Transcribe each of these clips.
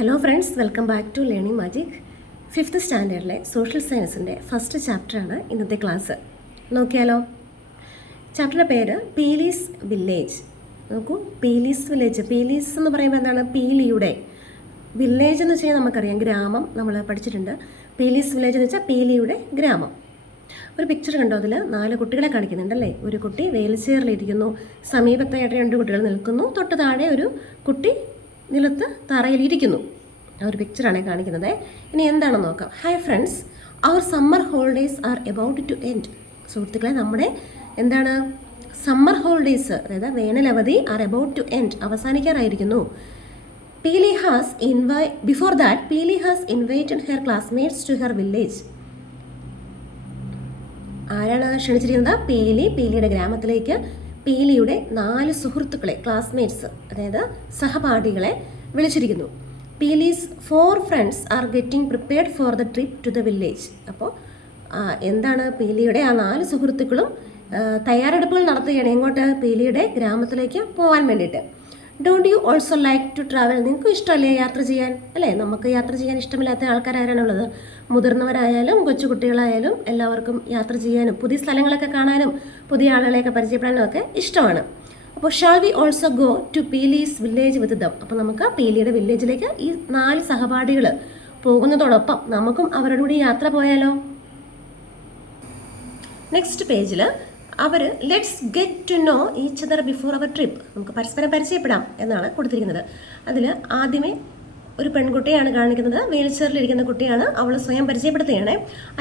Hello friends, welcome back to learning magic. 5th സ്റ്റാൻഡേർഡിലെ social സയൻസിൻ്റെ first ചാപ്റ്ററാണ് ഇന്നത്തെ ക്ലാസ്. നോക്കിയാലോ. ചാപ്റ്ററിൻ്റെ പേര് പീലീസ് വില്ലേജ്. നോക്കൂ, പീലീസ് വില്ലേജ്. പീലീസ് എന്ന് പറയുമ്പോൾ എന്താണ്? പീലിയുടെ. വില്ലേജ് എന്ന് വെച്ചാൽ നമുക്കറിയാം, ഗ്രാമം നമ്മൾ പഠിച്ചിട്ടുണ്ട്. പീലീസ് വില്ലേജ് എന്ന് വെച്ചാൽ പീലിയുടെ ഗ്രാമം. ഒരു പിക്ചർ കണ്ടോ? അതിൽ 4 കുട്ടികളെ കാണിക്കുന്നുണ്ടല്ലേ. ഒരു കുട്ടി വെയിൽ ചെയറിലിരിക്കുന്നു, സമീപത്തായിട്ട് 2 കുട്ടികൾ നിൽക്കുന്നു, തൊട്ട് താഴെ ഒരു കുട്ടി നിലത്ത് തറയിലിരിക്കുന്നു. ആ ഒരു പിക്ചറാണ് കാണിക്കുന്നത്. ഇനി എന്താണെന്ന് നോക്കാം. Hi friends, our summer holidays are about to end. സുഹൃത്തുക്കളെ, നമ്മുടെ എന്താണ് സമ്മർ ഹോളിഡേയ്സ്, അതായത് വേനലവധി ആർ എബൌട്ട് ടു എൻഡ്, അവസാനിക്കാറായിരിക്കുന്നു. Before that Peeli has invited her classmates to her village. ആരാണ് ക്ഷണിച്ചിരിക്കുന്നത്? പീലിയുടെ ഗ്രാമത്തിലേക്ക് പീലിയുടെ 4 സുഹൃത്തുക്കളെ, ക്ലാസ്മേറ്റ്സ്, അതായത് സഹപാഠികളെ വിളിച്ചിരിക്കുന്നു. Peeli's 4 friends are getting prepared for the trip to the village. അപ്പോൾ എന്താണ്? പീലിയുടെ ആ 4 സുഹൃത്തുക്കളും തയ്യാറെടുപ്പുകൾ നടത്തുകയാണ്. എങ്ങോട്ട്? പീലിയുടെ ഗ്രാമത്തിലേക്ക് പോകാൻ വേണ്ടിയിട്ട്. Don't you also like to travel? നിങ്ങൾക്ക് ഇഷ്ടമല്ലേ യാത്ര ചെയ്യാൻ? അല്ലേ, നമുക്ക് യാത്ര ചെയ്യാൻ ഇഷ്ടമില്ലാത്ത ആൾക്കാരാണുള്ളത്? മുതിർന്നവരായാലും കൊച്ചു കുട്ടികളായാലും എല്ലാവർക്കും യാത്ര ചെയ്യാനും പുതിയ സ്ഥലങ്ങളൊക്കെ കാണാനും പുതിയ ആളുകളെയൊക്കെ പരിചയപ്പെടാനും ഒക്കെ ഇഷ്ടമാണ്. അപ്പോൾ shall we also go to Peeli's village with them. അപ്പോൾ നമുക്ക് പീലിയുടെ വില്ലേജിലേക്ക് ഈ 4 സഹപാഠികൾ പോകുന്നതോടൊപ്പം നമുക്കും അവരുടെ കൂടി യാത്ര പോയാലോ? നെക്സ്റ്റ് പേജിൽ അവർ let's get to know each other before our trip. നമുക്ക് പരസ്പരം പരിചയപ്പെടാം എന്നാണ് കൊടുത്തിരിക്കുന്നത്. അതിൽ ആദ്യമേ ഒരു പെൺകുട്ടിയാണ് കാണിക്കുന്നത്. വീൽ ചെയറിലിരിക്കുന്ന കുട്ടിയാണ്. അവൾ സ്വയം പരിചയപ്പെടുത്തുകയാണ്.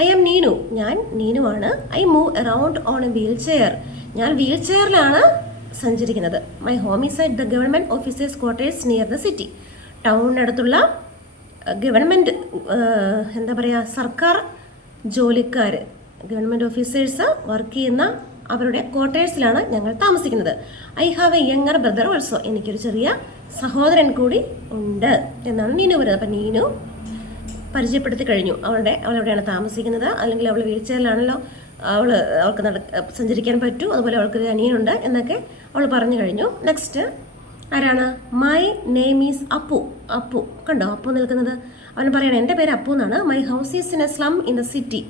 I am Neenu. ഞാൻ നീനുവാണ്. I move around on a wheelchair. ഞാൻ വീൽ ചെയറിലാണ് സഞ്ചരിക്കുന്നത്. My home is at the government officers quarters near the city. ടൗണിനടുത്തുള്ള ഗവൺമെൻറ് എന്താ പറയുക, സർക്കാർ ജോലിക്കാർ, ഗവൺമെൻറ് ഓഫീസേഴ്സ് വർക്ക് ചെയ്യുന്ന അവരുടെ ക്വാർട്ടേഴ്സിലാണ് ഞങ്ങൾ താമസിക്കുന്നത്. I have A younger brother also. എനിക്കൊരു ചെറിയ സഹോദരൻ കൂടി ഉണ്ട് എന്നാണ് നീനു പറയുന്നത്. അപ്പം നീനു പരിചയപ്പെടുത്തി കഴിഞ്ഞു. അവളെവിടെയാണ് താമസിക്കുന്നത്, അല്ലെങ്കിൽ അവൾ വീൽ ചെയറിലാണല്ലോ, അവൾക്ക് സഞ്ചരിക്കാൻ പറ്റൂ, അതുപോലെ അവൾക്കൊരു അനിയനുണ്ട് എന്നൊക്കെ അവൾ പറഞ്ഞു കഴിഞ്ഞു. നെക്സ്റ്റ് ആരാണ്? My name is Appu. Appu കണ്ടോ? അപ്പു നിൽക്കുന്നത്. അവൻ പറയണം, എൻ്റെ പേര് അപ്പു എന്നാണ്. My house is in a slum in the city.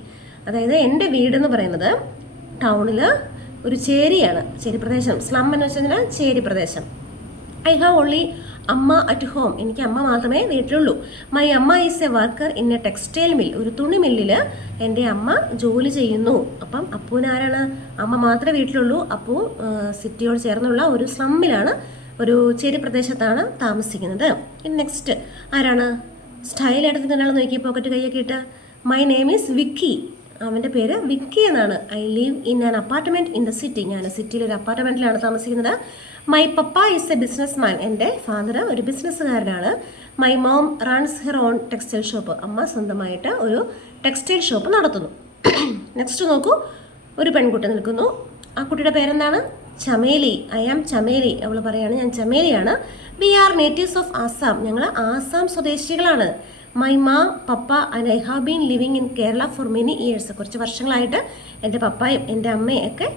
അതായത് എൻ്റെ വീടെന്ന് പറയുന്നത് ടൗണിൽ ഒരു ചേരിയാണ്, ചേരി പ്രദേശം. സ്ലം എന്ന് വെച്ചാൽ ചേരി പ്രദേശം. ഐ ഹാവ് ഓൺലി അമ്മ അറ്റ് ഹോം. എനിക്ക് അമ്മ മാത്രമേ വീട്ടിലുള്ളൂ. മൈ അമ്മ is A worker in A textile mill. ഒരു തുണി മില്ലിൽ എൻ്റെ അമ്മ ജോലി ചെയ്യുന്നു. അപ്പം അപ്പൂന് ആരാണ്? അമ്മ മാത്രമേ വീട്ടിലുള്ളൂ. അപ്പു സിറ്റിയോട് ചേർന്നുള്ള ഒരു സ്ലമ്മിലാണ്, ഒരു ചേരി പ്രദേശത്താണ് താമസിക്കുന്നത്. ഇനി നെക്സ്റ്റ് ആരാണ്? സ്റ്റൈലായിട്ട് നിന്നാൾ നോക്കി, പോക്കറ്റ് കൈയൊക്കെ ഇട്ട്. My name is Vicky. അവൻ്റെ പേര് വിക്കി എന്നാണ്. I live in an apartment in the city. ഞാൻ സിറ്റിയിൽ ഒരു അപ്പാർട്ട്മെൻറ്റിലാണ് താമസിക്കുന്നത്. My papa is a businessman. എൻ്റെ ഫാദർ ഒരു ബിസിനസ്സുകാരനാണ്. My mom runs her own textile shop. അമ്മ സ്വന്തമായിട്ട് ഒരു ടെക്സ്റ്റൈൽ ഷോപ്പ് നടത്തുന്നു. നെക്സ്റ്റ് നോക്കൂ, ഒരു പെൺകുട്ടി നിൽക്കുന്നു. ആ കുട്ടിയുടെ പേരെന്താണ്? ചമേലി. I am Chameli. അവൾ പറയാണ്, ഞാൻ ചമേലിയാണ്. We are natives of Assam. ഞങ്ങൾ ആസാം സ്വദേശികളാണ്. My ma papa and I have been living in Kerala for many years. കുറച്ച് വർഷങ്ങളായിട്ട് എൻ്റെ പപ്പായും എൻ്റെ അമ്മയും ഒക്കെ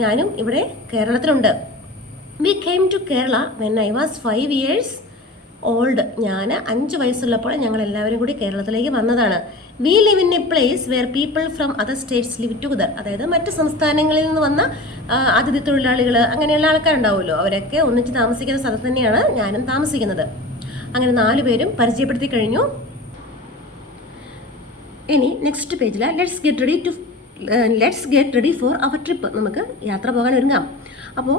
ഞാനും ഇവിടെ കേരളത്തിലുണ്ട്. We came to Kerala when I was 5 years old. ഞാൻ 5 വയസ്സുള്ളപ്പോൾ ഞങ്ങൾ എല്ലാവരും കൂടി കേരളത്തിലേക്ക് വന്നതാണ്. We live in a place where people from other states live together. അതായത് മറ്റ് സംസ്ഥാനങ്ങളിൽ നിന്ന് വന്ന അതിഥി തൊഴിലാളികൾ, അങ്ങനെയുള്ള ആൾക്കാരുണ്ടാവുമല്ലോ, അവരൊക്കെ ഒന്നിച്ച് താമസിക്കുന്ന സ്ഥലത്ത് തന്നെയാണ് ഞാനും താമസിക്കുന്നത്. അങ്ങനെ 4 പേരും പരിചയപ്പെടുത്തി കഴിഞ്ഞു. ഇനി നെക്സ്റ്റ് പേജിൽ let's get ready for our trip. നമുക്ക് യാത്ര പോകാൻ ഒരുങ്ങാം. അപ്പോൾ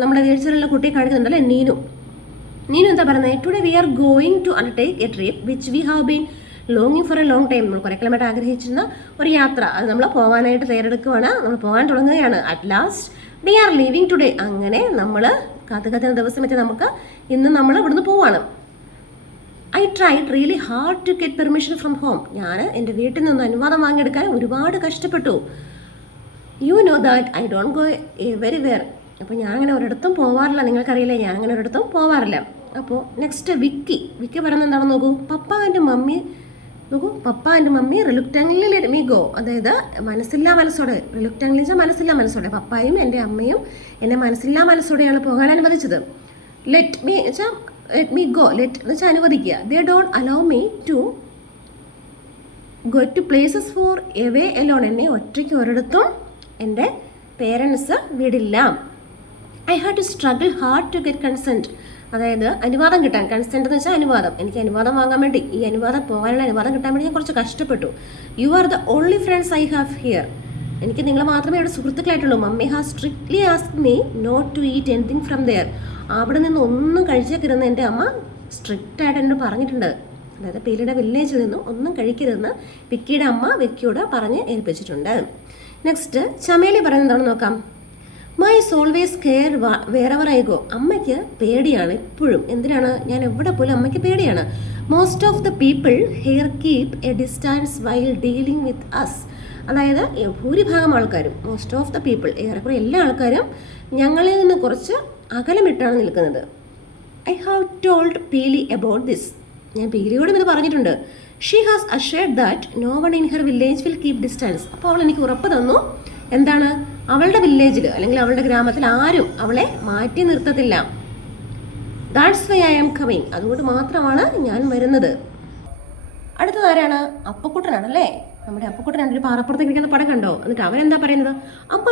നമ്മുടെ വീഴ്ചയിലുള്ള കുട്ടിയെ കാണിക്കുന്നുണ്ടല്ലേ, നീനു എന്താ പറയുന്നത്? Today we are going to undertake a trip which we have been ലോങ്ങിങ് ഫോർ എ ലോങ് ടൈം. നമ്മൾ കുറേ കാലമായിട്ട് ആഗ്രഹിച്ചിരുന്ന ഒരു യാത്ര, അത് നമ്മൾ പോകാനായിട്ട് തയ്യാറെടുക്കുകയാണ്. നമ്മൾ പോകാൻ തുടങ്ങുകയാണ്. At last we are leaving today. അങ്ങനെ നമ്മൾ കാത്തുകാത്തുന്ന ദിവസം വെച്ച് നമുക്ക് ഇന്ന് നമ്മൾ ഇവിടുന്ന് പോവാണ്. I tried really hard to get permission from home. ഞാൻ എൻ്റെ വീട്ടിൽ നിന്ന് അനുവാദം വാങ്ങിയെടുക്കാൻ ഒരുപാട് കഷ്ടപ്പെട്ടു. You know that I don't go everywhere. അപ്പോൾ ഞാൻ അങ്ങനെ ഒരിടത്തും പോവാറില്ല. നിങ്ങൾക്കറിയില്ലേ, ഞാൻ അങ്ങനെ ഒരിടത്തും പോവാറില്ല. അപ്പോൾ നെക്സ്റ്റ് വിക്കി പറയുന്നത് എന്താണെന്ന് നോക്കൂ. Papa and mummy reluctantly let me go. അതായത് മനസ്സില്ലാ മനസ്സോടെ, റിലുക്റ്റൻലി വെച്ചാൽ മനസ്സില്ലാ മനസ്സോടെ. പപ്പായും എൻ്റെ അമ്മയും എന്നെ മനസ്സില്ലാ മനസ്സോടെയാണ് പോകാൻ അനുവദിച്ചത്. ലെറ്റ് മീ വെച്ചാൽ ലെറ്റ് മീ ഗോ, ലെറ്റ് എന്ന് വെച്ചാൽ അനുവദിക്കുക. They don't allow me to go to places for away alone. എന്നെ ഒറ്റയ്ക്ക് ഒരിടത്തും എൻ്റെ പേരൻസ് വിടില്ല. I have to struggle hard to get consent. അതായത് അനുവാദം കിട്ടാൻ, കൺസെൻറ്റ് എന്ന് വെച്ചാൽ അനുവാദം. എനിക്ക് അനുവാദം വാങ്ങാൻ വേണ്ടി, ഈ അനുവാദം പോകാനുള്ള അനുവാദം കിട്ടാൻ വേണ്ടി ഞാൻ കുറച്ച് കഷ്ടപ്പെട്ടു. You are the only friends I have here. എനിക്ക് നിങ്ങൾ മാത്രമേ ഇവിടെ സുഹൃത്തുക്കളായിട്ടുള്ളൂ. Mummy has strictly ask me not to eat anything from there. അവിടെ നിന്ന് ഒന്നും കഴിച്ചേക്കരുതെന്ന് എൻ്റെ അമ്മ സ്ട്രിക്റ്റായിട്ട് എന്നോട് പറഞ്ഞിട്ടുണ്ട്. അതായത് പീലിയുടെ വില്ലേജിൽ നിന്നും ഒന്നും കഴിക്കരുതെന്ന് വിക്കിയുടെ അമ്മ വിക്കിയോട് പറഞ്ഞ് ഏൽപ്പിച്ചിട്ടുണ്ട്. നെക്സ്റ്റ് ചമേലി പറയുന്നത് എന്താണെന്ന് നോക്കാം. My is always care wherever I go. അമ്മയ്ക്ക് പേടിയാണ് എപ്പോഴും. എന്തിനാണ്? ഞാൻ എവിടെ പോലും അമ്മയ്ക്ക് പേടിയാണ്. Most of the people here keep a distance while dealing with us. അതായത് ഭൂരിഭാഗം ആൾക്കാരും, മോസ്റ്റ് ഓഫ് ദ പീപ്പിൾ, ഏറെക്കുറെ എല്ലാ ആൾക്കാരും ഞങ്ങളിൽ നിന്ന് കുറച്ച് അകലമിട്ടാണ് നിൽക്കുന്നത്. I have told Peeli about this. ഞാൻ പീലിയോടും ഇത് പറഞ്ഞിട്ടുണ്ട്. She has assured that no one in her village will keep distance. അപ്പോൾ അവൾ എനിക്ക് ഉറപ്പ് തന്നു. എന്താണ്? അവളുടെ വില്ലേജിൽ അല്ലെങ്കിൽ അവളുടെ ഗ്രാമത്തിൽ ആരും അവളെ മാറ്റി നിർത്തത്തില്ല. That's why I am coming. അതുകൊണ്ട് മാത്രമാണ് ഞാൻ വരുന്നത്. അടുത്തത് ആരാണ്? അപ്പക്കുട്ടനാണ് അല്ലേ? നമ്മുടെ അപ്പക്കുട്ടനാണ്. ഒരു പാറപ്പുറത്തേക്ക് ഇരിക്കുന്ന പടം കണ്ടോ? എന്നിട്ട് അവരെന്താ പറയുന്നത്? അമ്മ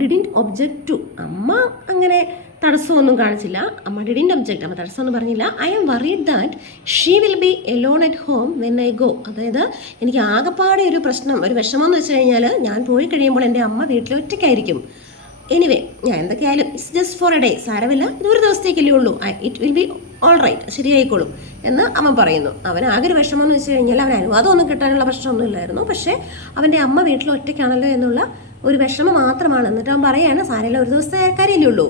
ഡിഡിൻറ്റ് ഒബ്ജക്റ്റ് ടു. അമ്മ അങ്ങനെ തടസ്സമൊന്നും കാണിച്ചില്ല. അമ്മ ഡിഡിൻറ്റ് ഒബ്ജക്റ്റ്, അമ്മ തടസ്സമൊന്നും പറഞ്ഞില്ല. I am worried that she will be alone at home when I go. അതായത് എനിക്ക് ആകെപ്പാടെ ഒരു പ്രശ്നം, ഒരു വിഷമം എന്ന് വെച്ച് കഴിഞ്ഞാൽ ഞാൻ പോയി കഴിയുമ്പോൾ എൻ്റെ അമ്മ വീട്ടിൽ ഒറ്റയ്ക്കായിരിക്കും. എനിവേ, ഞാൻ എന്തൊക്കെയായാലും it's just for a day, സാരമില്ല, ഇതൊരു ദിവസത്തേക്കല്ലേ ഉള്ളൂ, it will be all right, ശരിയായിക്കോളും എന്ന് അവൻ പറയുന്നു. അവൻ ആകെ ഒരു വിഷമം എന്ന് വെച്ച് കഴിഞ്ഞാൽ അവൻ അനുവാദമൊന്നും കിട്ടാനുള്ള പ്രശ്നമൊന്നും ഇല്ലായിരുന്നു. പക്ഷേ അവൻ്റെ അമ്മ വീട്ടിൽ ഒറ്റയ്ക്കാണല്ലോ എന്നുള്ള ഒരു വിഷമം മാത്രമാണ്. എന്നിട്ട് അവൻ പറയാണ് സാരമില്ല, ഒരു ദിവസത്തെ കാര്യമല്ലേ ഉള്ളൂ,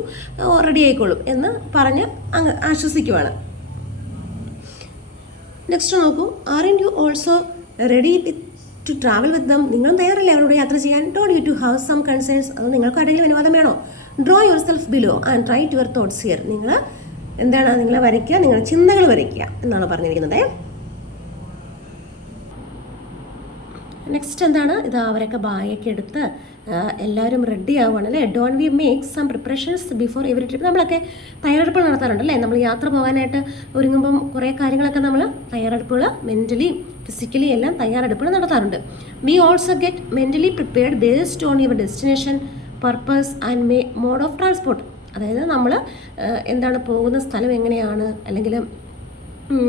റെഡി ആയിക്കോളും എന്ന് പറഞ്ഞ് അങ്ങ് ആശ്വസിക്കുവാണ്. നെക്സ്റ്റ് നോക്കൂ. Are you also ready to travel with them. നിങ്ങളും തയ്യാറല്ലേ അവരോട് യാത്ര ചെയ്യാൻ? Don't you too have some concerns. അത് നിങ്ങൾക്ക് ആരെങ്കിലും അനുവാദം വേണോ? Draw yourself below and write your thoughts here. നിങ്ങൾ എന്താണ്? നിങ്ങൾ വരയ്ക്കുക, നിങ്ങളുടെ ചിന്തകൾ വരയ്ക്കുക എന്നാണ് പറഞ്ഞിരിക്കുന്നത്. നെക്സ്റ്റ് എന്താണ്? ഇത് അവരൊക്കെ ബായൊക്കെ എടുത്ത് എല്ലാവരും റെഡി ആവുകയാണ് അല്ലേ? Don't we make some preparations before every trip. നമ്മളൊക്കെ തയ്യാറെടുപ്പ് നടത്താറുണ്ട് അല്ലേ? നമ്മൾ യാത്ര പോകാനായിട്ട് ഒരുങ്ങുമ്പം കുറേ കാര്യങ്ങളൊക്കെ നമ്മൾ തയ്യാറെടുപ്പുകൾ മെൻ്റലി ഫിസിക്കലി എല്ലാം തയ്യാറെടുപ്പുകൾ നടത്താറുണ്ട്. We also get mentally prepared based on your destination, purpose and mode of transport. അതായത് നമ്മൾ എന്താണ്, പോകുന്ന സ്ഥലം എങ്ങനെയാണ്, അല്ലെങ്കിൽ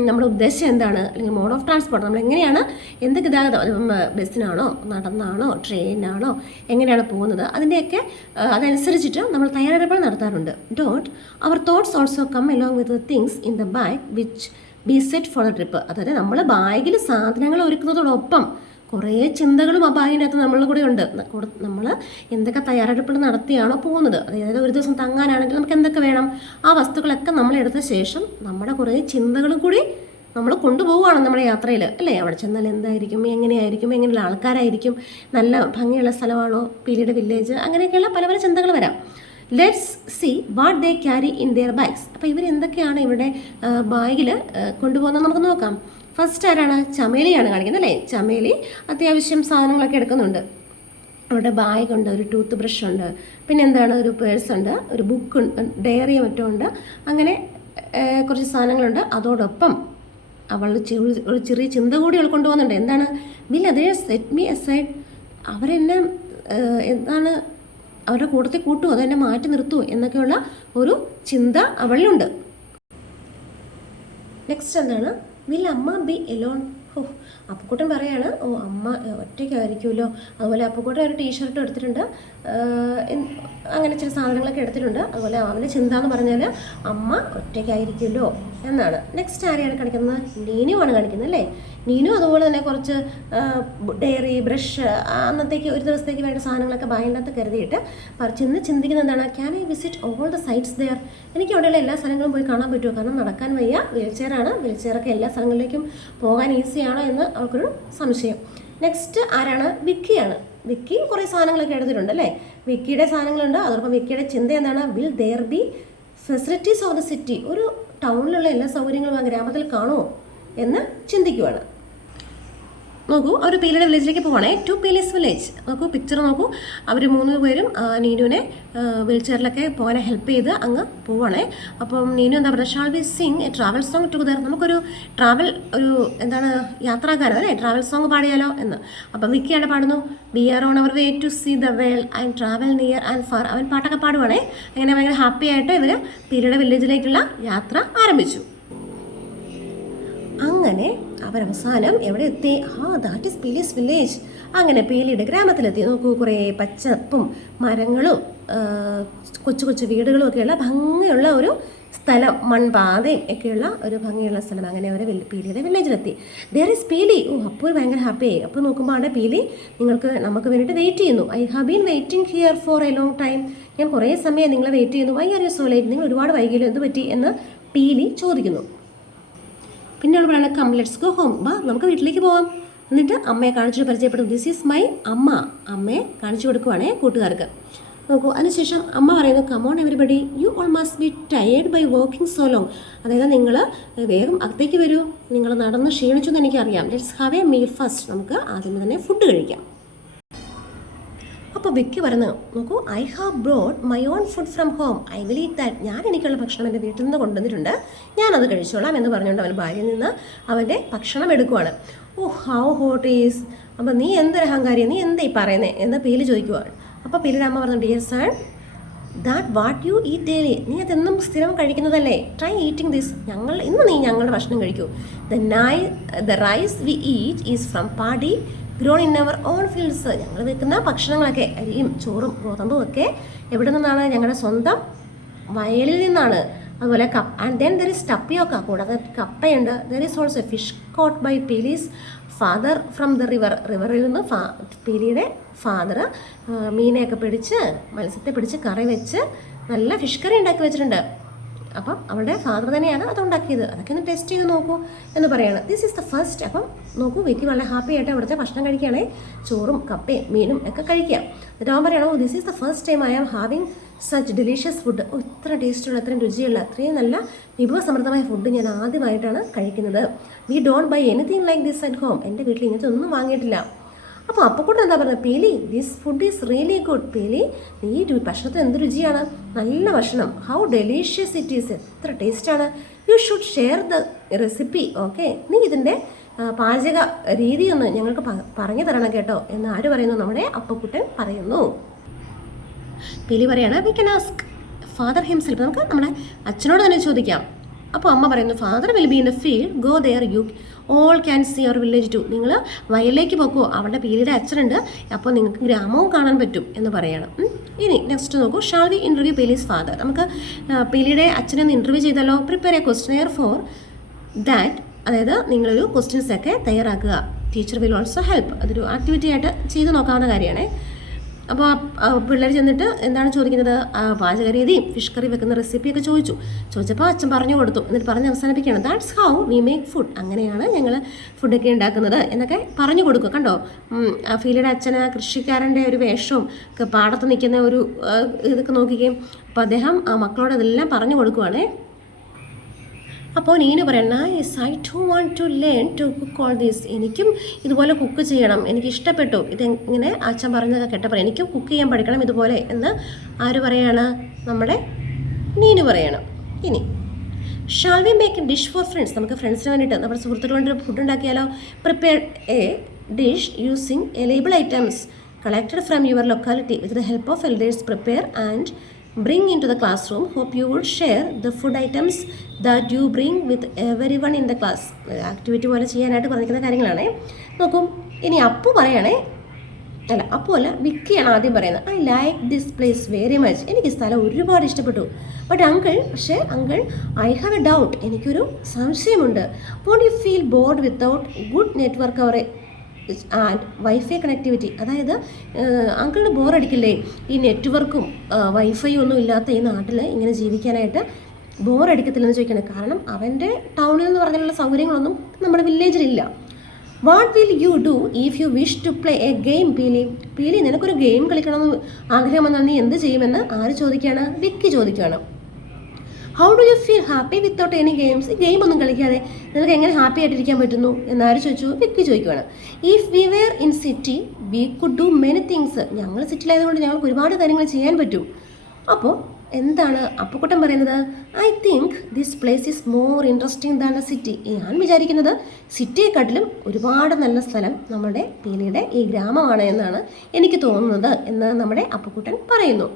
നമ്മുടെ ഉദ്ദേശം എന്താണ്, അല്ലെങ്കിൽ മോഡ് ഓഫ് ട്രാൻസ്പോർട്ട് നമ്മൾ എങ്ങനെയാണ്, എന്ത് ഗതാഗതം, ബസ്സിനാണോ നടന്നാണോ ട്രെയിനാണോ എങ്ങനെയാണ് പോകുന്നത്, അതിൻ്റെയൊക്കെ അതനുസരിച്ചിട്ട് നമ്മൾ തയ്യാറെടുപ്പുകൾ നടത്താറുണ്ട്. Don't our thoughts also come along with things in the bag which be set for the trip. അതായത് നമ്മൾ ബാഗിൽ സാധനങ്ങൾ ഒരുക്കുന്നതോടൊപ്പം കുറേ ചിന്തകളും ആ ബാഗിനകത്ത് നമ്മളുടെ കൂടെ ഉണ്ട്. നമ്മൾ എന്തൊക്കെ തയ്യാറെടുപ്പുകൾ നടത്തിയാണോ പോകുന്നത്, അതായത് ഒരു ദിവസം തങ്ങാനാണെങ്കിൽ നമുക്ക് എന്തൊക്കെ വേണം, ആ വസ്തുക്കളൊക്കെ നമ്മളെടുത്ത ശേഷം നമ്മുടെ കുറേ ചിന്തകളും കൂടി നമ്മൾ കൊണ്ടുപോവുകയാണ് നമ്മുടെ യാത്രയിൽ അല്ലേ? അവിടെ ചെന്നാൽ എന്തായിരിക്കും, എങ്ങനെയായിരിക്കും, എങ്ങനെയുള്ള ആൾക്കാരായിരിക്കും, നല്ല ഭംഗിയുള്ള സ്ഥലമാണോ, പീലിയുടെ വില്ലേജ്, അങ്ങനെയൊക്കെയുള്ള പല പല ചിന്തകൾ വരാം. Let's see what they carry in their bags. അപ്പോൾ ഇവരെന്തൊക്കെയാണ് ഇവരുടെ ബാഗിൽ കൊണ്ടുപോകുന്നത് നമുക്ക് നോക്കാം. ഫസ്റ്റ് ആരാണ്? ചമേലിയാണ് കാണിക്കുന്നത് അല്ലേ? ചമേലി അത്യാവശ്യം സാധനങ്ങളൊക്കെ എടുക്കുന്നുണ്ട്. അവിടെ ബാഗുണ്ട്, ഒരു ടൂത്ത് ബ്രഷ് ഉണ്ട്, പിന്നെ എന്താണ്, ഒരു പേഴ്സുണ്ട്, ഒരു ബുക്ക്, ഡയറിയോ മറ്റോ ഉണ്ട്. അങ്ങനെ കുറച്ച് സാധനങ്ങളുണ്ട്. അതോടൊപ്പം അവൾ ഒരു ചെറിയ ചിന്ത കൂടി അവൾ കൊണ്ടുപോകുന്നുണ്ട്. എന്താണ്? Will others set me aside. അവരെന്നെ എന്താണ് അവരുടെ കൂട്ടത്തിൽ കൂട്ടുമോ, അതെന്നെ മാറ്റി നിർത്തുമോ എന്നൊക്കെയുള്ള ഒരു ചിന്ത അവളിലുണ്ട്. നെക്സ്റ്റ് എന്താണ്? വിൽ അമ്മ ബി എലോൺ. അപ്പുക്കുട്ടൻ പറയാണ്, ഓ അമ്മ ഒറ്റയ്ക്കായിരിക്കുമല്ലോ. അതുപോലെ അപ്പുക്കുട്ടൻ ഒരു ടീഷർട്ട് എടുത്തിട്ടുണ്ട്, അങ്ങനെ ചില സാധനങ്ങളൊക്കെ എടുത്തിട്ടുണ്ട്. അതുപോലെ അവൻ്റെ ചിന്ത എന്ന് പറഞ്ഞാൽ അമ്മ ഒറ്റയ്ക്കായിരിക്കുമല്ലോ എന്നാണ്. നെക്സ്റ്റ് ആരെയാണ് കാണിക്കുന്നത്? നീനു ആണ് കാണിക്കുന്നത് അല്ലേ? നീനു അതുപോലെ തന്നെ കുറച്ച് ഡയറി, ബ്രഷ്, അന്നത്തേക്ക് ഒരു ദിവസത്തേക്ക് വേണ്ട സാധനങ്ങളൊക്കെ ബാഗിനകത്ത് കരുതിയിട്ട് ചെന്ന് ചിന്തിക്കുന്നത് എന്താണ്? Can I visit all the sites there. എനിക്ക് അവിടെയുള്ള എല്ലാ സ്ഥലങ്ങളും പോയി കാണാൻ പറ്റുമോ? കാരണം നടക്കാൻ വയ്യ, വീൽചെയറാണ്, വീൽചെയറൊക്കെ എല്ലാ സ്ഥലങ്ങളിലേക്കും പോകാൻ ഈസിയാണോ എന്ന് അവൾക്കൊരു സംശയം. നെക്സ്റ്റ് ആരാണ്? വിക്കിയാണ്. വിക്കി കുറേ സാധനങ്ങളൊക്കെ എടുത്തിട്ടുണ്ട് അല്ലേ? വിക്കിയുടെ സാധനങ്ങളുണ്ട്. അതോടൊപ്പം വിക്കിയുടെ ചിന്ത എന്താണ്? Will there be facilities of the city. ഒരു ടൗണിലുള്ള എല്ലാ സൗകര്യങ്ങളും ആ ഗ്രാമത്തിൽ കാണുമോ എന്ന് ചിന്തിക്കുവാണ്. നോക്കൂ, അവർ പീലിയുടെ വില്ലേജിലേക്ക് പോവാണേ. To Peeli's village. നോക്കൂ, പിക്ചർ നോക്കൂ. അവർ 3 പേരും നീനുവിനെ വീൽ ചെയറിലൊക്കെ പോകാൻ ഹെൽപ്പ് ചെയ്ത് അങ്ങ് പോവാണേ. അപ്പം നീനു എന്താ പറയുക, shall we sing a travel song together. നമുക്കൊരു ട്രാവൽ എന്താണ് യാത്രാഗാനം അല്ലേ, ട്രാവൽ സോങ് പാടിയാലോ എന്ന്. അപ്പം വിക്കിയാണ് പാടുന്നു. We are on our way to see the world and travel near and far. അവൻ പാട്ടൊക്കെ പാടുവാണേ. അങ്ങനെ ഭയങ്കര ഹാപ്പി ആയിട്ട് ഇവർ പീലിയുടെ വില്ലേജിലേക്കുള്ള യാത്ര ആരംഭിച്ചു. അങ്ങനെ അവരവസാനം എവിടെ എത്തി? That is Peeli's village. അങ്ങനെ പീലിയുടെ ഗ്രാമത്തിലെത്തി. നോക്കൂ, കുറേ പച്ചപ്പും മരങ്ങളും കൊച്ചു കൊച്ചു വീടുകളും ഒക്കെയുള്ള ഭംഗിയുള്ള ഒരു സ്ഥലം, മൺപാതയും ഒക്കെയുള്ള ഒരു ഭംഗിയുള്ള സ്ഥലം. അങ്ങനെ അവർ പീലിയുടെ വില്ലേജിലെത്തി. ദർ ഈസ് പീലി. അപ്പോൾ ഭയങ്കര ഹാപ്പിയായി. അപ്പോൾ നോക്കുമ്പോൾ അവിടെ പീലി നമുക്ക് വേണ്ടിയിട്ട് വെയിറ്റ് ചെയ്യുന്നു. I have been waiting here for a long time. ഞാൻ കുറേ സമയം നിങ്ങളെ വെയിറ്റ് ചെയ്യുന്നു. Why are you so late? നിങ്ങൾ ഒരുപാട് വൈകിയല്ലോ, എന്ത് പറ്റി എന്ന് പീലി ചോദിക്കുന്നു. പിന്നെ അവൾ പറയുന്നത് കം ലെറ്റ്സ് ഗോ ഹോം. വാ, നമുക്ക് വീട്ടിലേക്ക് പോവാം. എന്നിട്ട് അമ്മയെ കാണിച്ചു പരിചയപ്പെടും. ദിസ് ഈസ് മൈ അമ്മ. അമ്മയെ കാണിച്ചു കൊടുക്കുവാണേ കൂട്ടുകാർക്ക്. നോക്കൂ, അതിനുശേഷം അമ്മ പറയുന്നു come on everybody, you all must be tired by working so long. അതായത് നിങ്ങൾ വേഗം അകത്തേക്ക് വരൂ, നിങ്ങൾ നടന്ന് ക്ഷീണിച്ചു എന്ന് എനിക്കറിയാം. Let's have a meal first. നമുക്ക് ആദ്യം തന്നെ ഫുഡ് കഴിക്കാം. അപ്പോൾ വിക്കി പറഞ്ഞു, നോക്കൂ, I have brought my own food from home. I will eat that. ഞാൻ എനിക്കുള്ള ഭക്ഷണം എൻ്റെ വീട്ടിൽ നിന്ന് കൊണ്ടുവന്നിട്ടുണ്ട്, ഞാനത് കഴിച്ചോളാം എന്ന് പറഞ്ഞുകൊണ്ട് അവൻ ഭാര്യയിൽ നിന്ന് അവൻ്റെ ഭക്ഷണം എടുക്കുവാണ്. ഓ ഹൗ ഹോട്ട് ഈസ്. അപ്പോൾ നീ എന്തൊരു അഹങ്കാരിയാണ്, നീ എന്തായി പറയുന്നത് എന്ന് പീലി ചോദിക്കുവാണ്. അപ്പോൾ പീലിയുടെ അമ്മ പറഞ്ഞു, dear son, that what you eat daily. നീ അതെന്നും സ്ഥിരം കഴിക്കുന്നതല്ലേ. Try eating this. ഇന്ന് നീ ഞങ്ങളുടെ ഭക്ഷണം കഴിക്കൂ. The rice we eat is from paddy grown in our own fields. ഞങ്ങൾ വെക്കുന്ന ഭക്ഷണങ്ങളൊക്കെ, അരിയും ചോറും ഗോതമ്പും ഒക്കെ എവിടെ നിന്നാണ്? ഞങ്ങളുടെ സ്വന്തം വയലിൽ നിന്നാണ്. അതുപോലെ ആൻഡ് ദെൻ ദർ ഇസ് ടപ്പിയൊക്കെ, കൂടാതെ കപ്പയുണ്ട്. There is also fish caught by Peeli's father from the റിവറിൽ നിന്ന് പീലിയുടെ ഫാദർ മീനെയൊക്കെ പിടിച്ച്, മത്സ്യത്തെ പിടിച്ച് കറി വെച്ച് നല്ല ഫിഷ് കറി ഉണ്ടാക്കി വെച്ചിട്ടുണ്ട്. അപ്പം അവളുടെ ഫാദർ തന്നെയാണ് അതുണ്ടാക്കിയത്. അതൊക്കെ ഒന്ന് ടെസ്റ്റ് ചെയ്ത് നോക്കൂ എന്ന് പറയാണ്. This is the first. അപ്പം നോക്കൂ, വിക്കി വളരെ ഹാപ്പി ആയിട്ട് അവിടുത്തെ ഭക്ഷണം കഴിക്കുകയാണേ. ചോറും കപ്പയും മീനും ഒക്കെ കഴിക്കാം. എന്നിട്ട് അവൻ പറയണോ, this is the first time I am having such delicious food. ഇത്ര ടേസ്റ്റുള്ള, അത്രയും രുചിയുള്ള, അത്രയും നല്ല വിഭവസമൃദ്ധമായ ഫുഡ് ഞാൻ ആദ്യമായിട്ടാണ് കഴിക്കുന്നത്. We don't buy anything like this at home. എൻ്റെ വീട്ടിൽ ഇങ്ങനത്തെ ഒന്നും വാങ്ങിയിട്ടില്ല. അപ്പോൾ അപ്പക്കൂട്ടൻ എന്താ പറയുന്നത്, പീലി this food is really good. പീലി, ഈ ഭക്ഷണത്തിന് എന്ത് രുചിയാണ്, നല്ല ഭക്ഷണം. How delicious it is. എത്ര ടേസ്റ്റാണ്. You should share the recipe. Okay, നീ ഇതിൻ്റെ പാചക രീതിയൊന്ന് ഞങ്ങൾക്ക് പറഞ്ഞു തരണം കേട്ടോ എന്ന് ആര് പറയുന്നു? നമ്മുടെ അപ്പക്കുട്ടൻ പറയുന്നു. പീലി പറയാണ്, we can ask father himself. നമുക്ക് നമ്മുടെ അച്ഛനോട് തന്നെ ചോദിക്കാം. അപ്പോൾ അമ്മ പറയുന്നു, father will be in the field, go there, you all can see your village too. നിങ്ങൾ വയലിലേക്ക് പോക്കോ, അവിടെ പീലിയുടെ അച്ഛനുണ്ട്, അപ്പോൾ നിങ്ങൾക്ക് ഗ്രാമവും കാണാൻ പറ്റും എന്ന് പറയണം. ഇനി നെക്സ്റ്റ് നോക്കൂ, shall we interview Peeli's father. നമുക്ക് പീലിയുടെ അച്ഛനെ ഒന്ന് ഇൻ്റർവ്യൂ ചെയ്താലോ? Prepare A questionnaire for that. അതായത് നിങ്ങളൊരു ക്വസ്റ്റ്യൻസ് ഒക്കെ തയ്യാറാക്കുക. Teacher will also help. അതൊരു ആക്ടിവിറ്റി ആയിട്ട് ചെയ്ത് നോക്കാവുന്ന കാര്യമാണ്. അപ്പോൾ പിള്ളേർ ചെന്നിട്ട് എന്താണ് ചോദിക്കുന്നത്? പാചകരീതിയും ഫിഷ് കറി വെക്കുന്ന റെസിപ്പിയൊക്കെ ചോദിച്ചപ്പോൾ അച്ഛൻ പറഞ്ഞു കൊടുത്തു. എന്നിട്ട് പറഞ്ഞ് അവസാനിപ്പിക്കുകയാണ്, that's how we make food. അങ്ങനെയാണ് ഞങ്ങൾ ഫുഡൊക്കെ ഉണ്ടാക്കുന്നത് എന്നൊക്കെ പറഞ്ഞു കൊടുക്കും. കണ്ടോ, ഫീലിയുടെ അച്ഛന് കൃഷിക്കാരൻ്റെ ഒരു വേഷവും പാടത്ത് നിൽക്കുന്ന ഒരു ഇതൊക്കെ നോക്കിക്കുകയും. അപ്പോൾ അദ്ദേഹം ആ മക്കളോട് അതെല്ലാം പറഞ്ഞു കൊടുക്കുവാണേ. അപ്പോൾ നീനു പറയണം, nice, I too want to learn to cook all these. എനിക്കും ഇതുപോലെ കുക്ക് ചെയ്യണം, എനിക്ക് ഇഷ്ടപ്പെട്ടു. ഇതെങ്ങനെ അച്ഛൻ പറഞ്ഞതൊക്കെ കേട്ടപ്പോൾ എനിക്കും കുക്ക് ചെയ്യാൻ പഠിക്കണം ഇതുപോലെ എന്ന് ആര് പറയാണ്? നമ്മുടെ നീനു പറയണം. ഇനി shall we make a dish for friends. നമുക്ക് ഫ്രണ്ട്സിന് വേണ്ടിയിട്ട് നമ്മുടെ സുഹൃത്തുക്കൾ വേണ്ടി ഫുഡ് ഉണ്ടാക്കിയാലോ? Prepare a dish using available items collected from your locality with the help of elders. Prepare and bring into the classroom. Hope you would share the food items that you bring with everyone in the class. Activity പോലെ ചെയ്യാനായിട്ട് പറഞ്ഞിരിക്കുന്ന കാര്യങ്ങളാണ്. നോക്കും, ഇനി അപ്പു പറയണേ, അല്ല വിക്കിയാണ് ആദ്യം പറയുന്നത്. I like this place very much. എനിക്ക് സ്ഥലം ഒരുപാട് ഇഷ്ടപ്പെട്ടു. But uncle I have a doubt. എനിക്കൊരു സംശയമുണ്ട്. Won't you feel bored without good network our and wifi connectivity? അതായത് അങ്കിളിന് ബോറടിക്കില്ലേ ഈ നെറ്റ്വർക്കും വൈഫൈയും ഒന്നും ഇല്ലാത്ത ഈ നാട്ടിൽ ഇങ്ങനെ ജീവിക്കാനായിട്ട്? ബോറടിക്കത്തില്ലെന്ന് ചോദിക്കണം. കാരണം അവൻ്റെ ടൗണിൽ എന്ന് പറഞ്ഞുള്ള സൗകര്യങ്ങളൊന്നും നമ്മുടെ വില്ലേജിലില്ല. What will you do if you wish to play a game? Peeli, നിനക്കൊരു ഗെയിം കളിക്കണമെന്ന് ആഗ്രഹം വന്നാൽ നീ എന്ത് ചെയ്യുമെന്ന് ആര് ചോദിക്കുകയാണ്? വിക്കി ചോദിക്കുകയാണ്. How do you feel happy without any games? Game ഒന്നും കളിക്കാതെ നിങ്ങൾക്ക് എങ്ങനെ ഹാപ്പി ആയിട്ടിരിക്കാൻ പറ്റുന്നു എന്നാര് ചോദിച്ചു? വിക്കി ചോദിക്കുവാണ്. If we were in city we could do many things. ഞങ്ങൾ സിറ്റിയിലായതുകൊണ്ട് ഞങ്ങൾക്ക് ഒരുപാട് കാര്യങ്ങൾ ചെയ്യാൻ പറ്റും. അപ്പോൾ എന്താണ് അപ്പുക്കുട്ടൻ പറയുന്നത്? I think this place is more interesting than the city. ഞാൻ വിചാരിക്കുന്നത് സിറ്റിയെക്കാട്ടിലും ഒരുപാട് നല്ല സ്ഥലം നമ്മുടെ പീലിയുടെ ഈ ഗ്രാമമാണ് എന്നാണ് എനിക്ക് തോന്നുന്നത് എന്ന് നമ്മുടെ അപ്പുക്കുട്ടൻ പറയുന്നു.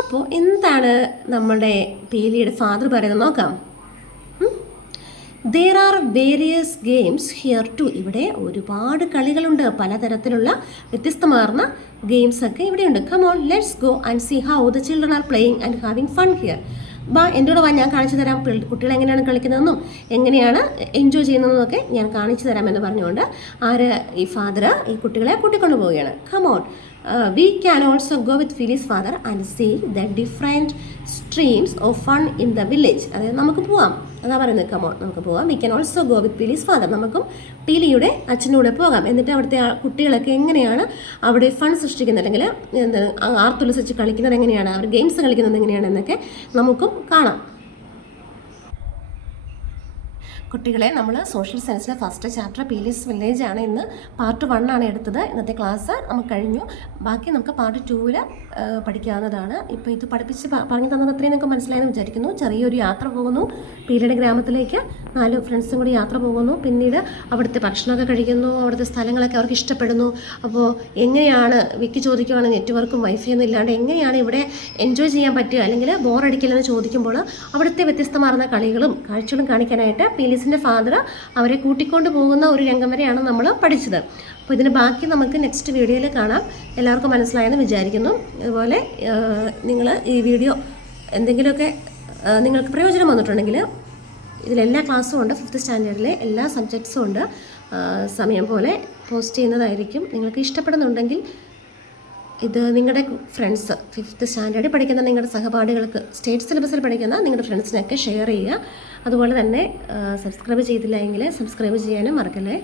അപ്പോൾ എന്താണ് നമ്മുടെ പീലിയുടെ ഫാദർ പറയുന്നത് നോക്കാം. There are various games here too. ഇവിടെ ഒരുപാട് കളികളുണ്ട്, പലതരത്തിലുള്ള വ്യത്യസ്തമാർന്ന ഗെയിംസൊക്കെ ഇവിടെയുണ്ട്. Come on let's go and see how the children are playing and having fun here. എൻ്റെ കൂടെ വാ, ഞാൻ കാണിച്ചു തരാം കുട്ടികൾ എങ്ങനെയാണ് കളിക്കുന്നതെന്നും എങ്ങനെയാണ് എൻജോയ് ചെയ്യുന്നതെന്നൊക്കെ ഞാൻ കാണിച്ചു തരാമെന്ന് പറഞ്ഞുകൊണ്ട് ഈ ഫാദർ ഈ കുട്ടികളെ കൂട്ടിക്കൊണ്ടു പോവുകയാണ്. Come on, we can also go with Philly's father and see the different streams of fun in the village. അതായത് നമുക്ക് പോവാം, അതാ പറയുന്നത്. കമോൺ, നമുക്ക് പോവാം. We can also go with Peeli's father. നമുക്കും പീലിയുടെ അച്ഛനൂടെ പോകാം. എന്നിട്ട് അവിടുത്തെ കുട്ടികളൊക്കെ എങ്ങനെയാണ് അവിടെ ഫൺ സൃഷ്ടിക്കുന്നത്, അല്ലെങ്കിൽ ആർത്തുല്ലസിച്ച് കളിക്കുന്നത് എങ്ങനെയാണ്, അവർ ഗെയിംസ് കളിക്കുന്നത് എങ്ങനെയാണെന്നൊക്കെ നമുക്കും കാണാം. കുട്ടികളെ, നമ്മൾ സോഷ്യൽ സയൻസിലെ ഫസ്റ്റ് ചാപ്റ്റർ പീലീസ് വില്ലേജ് ആണ് ഇന്ന് പാർട്ട് 1 ആണ് എടുത്തത്. ഇന്നത്തെ ക്ലാസ് നമുക്ക് കഴിഞ്ഞു. ബാക്കി നമുക്ക് പാർട്ട് 2 പഠിക്കാവുന്നതാണ്. ഇപ്പോൾ ഇത് പറഞ്ഞു തന്നത് അത്രയും നിങ്ങൾക്ക് മനസ്സിലായെന്ന് വിചാരിക്കുന്നു. ചെറിയൊരു യാത്ര പോകുന്നു പീലിയുടെ ഗ്രാമത്തിലേക്ക്. 4 ഫ്രണ്ട്സും കൂടി യാത്ര പോകുന്നു. പിന്നീട് അവിടുത്തെ ഭക്ഷണമൊക്കെ കഴിക്കുന്നു, അവിടുത്തെ സ്ഥലങ്ങളൊക്കെ അവർക്ക് ഇഷ്ടപ്പെടുന്നു. അപ്പോൾ എങ്ങനെയാണ്, വിക്കി ചോദിക്കുവാണ്, നെറ്റ്വർക്കും വൈഫൈ ഒന്നും ഇല്ലാണ്ട് എങ്ങനെയാണ് ഇവിടെ എൻജോയ് ചെയ്യാൻ പറ്റുക, അല്ലെങ്കിൽ ബോറടിക്കില്ലെന്ന് ചോദിക്കുമ്പോൾ അവിടുത്തെ വ്യത്യസ്തമാർന്ന കളികളും കാഴ്ചകളും കാണിക്കാനായിട്ട് പീലീസിൻ്റെ ഫാദർ അവരെ കൂട്ടിക്കൊണ്ട് പോകുന്ന ഒരു രംഗം വരെയാണ് നമ്മൾ പഠിച്ചത്. അപ്പോൾ ഇതിന് ബാക്കി നമുക്ക് നെക്സ്റ്റ് വീഡിയോയിൽ കാണാം. എല്ലാവർക്കും മനസ്സിലായെന്ന് വിചാരിക്കുന്നു. അതുപോലെ നിങ്ങൾ ഈ വീഡിയോ എന്തെങ്കിലുമൊക്കെ നിങ്ങൾക്ക് പ്രയോജനം വന്നിട്ടുണ്ടെങ്കിൽ ഇതിലെല്ലാ ക്ലാസ്സും ഉണ്ട്. 5th സ്റ്റാൻഡേർഡിലെ എല്ലാ സബ്ജക്ട്സും ഉണ്ട്. സമയം പോലെ പോസ്റ്റ് ചെയ്യുന്നതായിരിക്കും. നിങ്ങൾക്ക് ഇഷ്ടപ്പെടുന്നുണ്ടെങ്കിൽ ഇത് നിങ്ങളുടെ ഫ്രണ്ട്സ് 5th സ്റ്റാൻഡേർഡിൽ പഠിക്കുന്ന നിങ്ങളുടെ സഹപാഠികൾക്ക്, സ്റ്റേറ്റ് സിലബസിൽ പഠിക്കുന്ന നിങ്ങളുടെ ഫ്രണ്ട്സിനൊക്കെ ഷെയർ ചെയ്യുക. അതുപോലെ തന്നെ സബ്സ്ക്രൈബ് ചെയ്തില്ല എങ്കിൽ സബ്സ്ക്രൈബ് ചെയ്യാനും മറക്കല്ലേ.